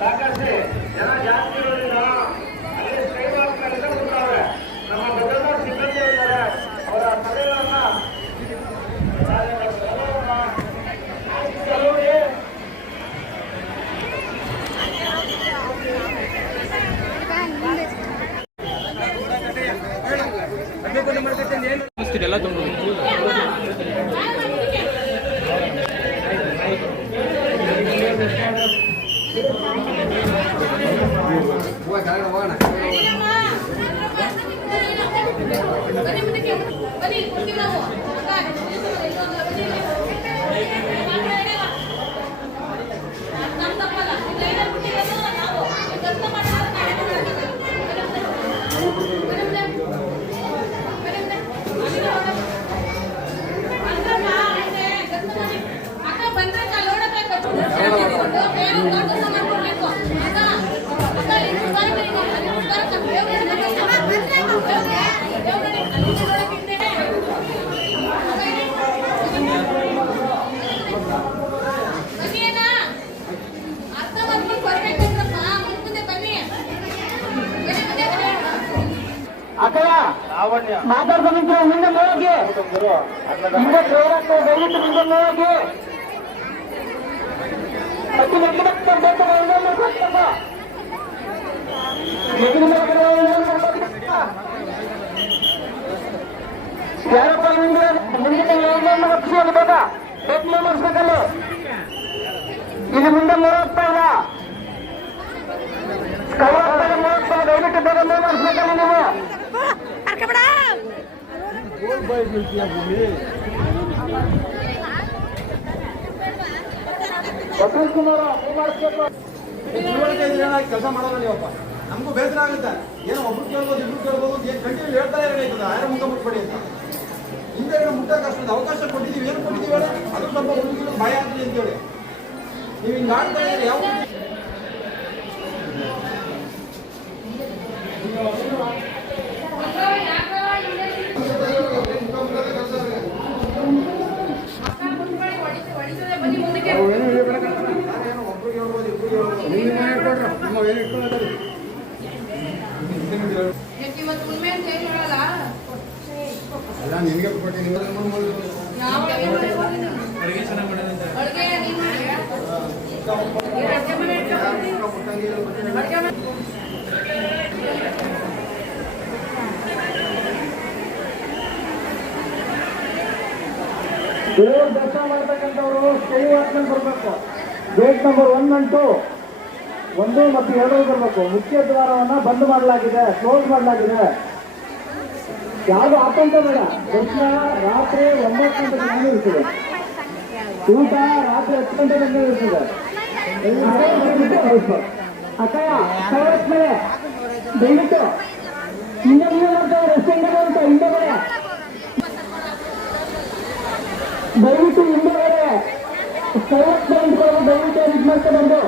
ಸಾಕಷ್ಟು ಜನ ಜಾಸ್ತಿ ಇರೋದ್ರಿಂದ ಅಲ್ಲಿ ಸ್ಕೈವಾಕ್ಗಳಿಂದ ಬರ್ತಾರೆ. ನಮ್ಮ ಭದ್ರತಾ ಸಿಬ್ಬಂದಿ ಇದ್ದಾರೆ, ಅವರ ಸಭೆಗಳನ್ನ ಎಲ್ಲ ತುಂಬ ಮಾತಾಡ್ಕೊಂಡು ಮುಂದೆ ಹೋಗಿ ಮುಂದೆ ದಯವಿಟ್ಟು ಮುಂದೆ ಹೋಗಿ ಯಾರಪ್ಪ ಮುಂದಿನ ಯೋಜನೆಯನ್ನು ರಕ್ಷಿಸಲು ಬೇಡ ಪ್ರಯತ್ನ ಮಾಡಿಸ್ಬೇಕಲ್ಲ. ಇಲ್ಲಿ ಮುಂದೆ ಮೂವತ್ತ ಇಲ್ಲ ಮೂವತ್ತ ದಯವಿಟ್ಟು ಬೇಗ ಮಾಡಿಸ್ಬೇಕಲ್ಲ ನೀವು. ವಕೀಲ್ ಕುಮಾರ ಕೆಲಸ ಮಾಡೋದು ನೀವಪ್ಪ, ನಮಗೂ ಬೇಸರ ಆಗುತ್ತೆ. ಏನೋ ಒಬ್ರು ಕೇಳ್ಬೋದು ಇಬ್ರು ಕೇಳ್ಬೋದು, ಏನು ಕಂಟಿನ್ಯೂ ಹೇಳ್ತಾ ಇರ್ತದೆ ಆಯ್ರ ಮುಖ ಮುಟ್ಬೇಡಿ ಅಂತ. ಹಿಂದೆ ಮುಟ್ಟಕ್ಕೆ ಅಷ್ಟೊಂದು ಅವಕಾಶ ಕೊಟ್ಟಿದ್ದೀವಿ, ಏನು ಕೊಟ್ಟಿದ್ದೀವಿ ಹೇಳಿ, ಅದು ಸ್ವಲ್ಪ ಹುಡುಗಿಗಳು ಭಯ ಆಗಲಿ ಅಂತೇಳಿ ನೀವು ಹಿಂಗೆ ಆಡ್ತಾ ಇದ್ದೀರಿ. ಯಾವ ಅಲ್ಲ ನಿನಗೆ ಕೊಟ್ಟಿದ್ದೀವಿ. ದೇವ್ರ ದರ್ಶನ ಮಾಡ್ತಕ್ಕಂಥವ್ರು ಸ್ಕೈವಾಕ್ನಲ್ಲಿ ಬರಬೇಕು. ಗೇಟ್ ನಂಬರ್ 1 and 2 1 ಮತ್ತು 2 ಬರಬೇಕು. ಮುಖ್ಯ ದ್ವಾರವನ್ನ ಬಂದ್ ಮಾಡಲಾಗಿದೆ, ಕ್ಲೋಸ್ ಮಾಡಲಾಗಿದೆ. ಯಾವುದು ಆತಂಕ ಬೇಡ. ದರ್ಶನ ರಾತ್ರಿ 9 ಗಂಟೆ ತನಕ ಇರ್ತದೆ, ಊಟ ರಾತ್ರಿ 10 ಗಂಟೆ ತನಕ ಇರ್ತದೆ. ಅಕ್ಕಯ್ಯ ಕೈವತ್ ಮೇಲೆ ದಯವಿಟ್ಟು ಹಿಂದೆ ಮಾಡ್ತಾರೆ, ರಸ್ತೆ ಹಿಂದೆ ಹಿಂದೆಗಡೆ ದಯವಿಟ್ಟು ಹಿಂದೆಗಡೆ ಕೈವತ್ ಮೇಲೆ ದಯವಿಟ್ಟು ಇದು ಮಾಡ್ತಾ ಬಂದು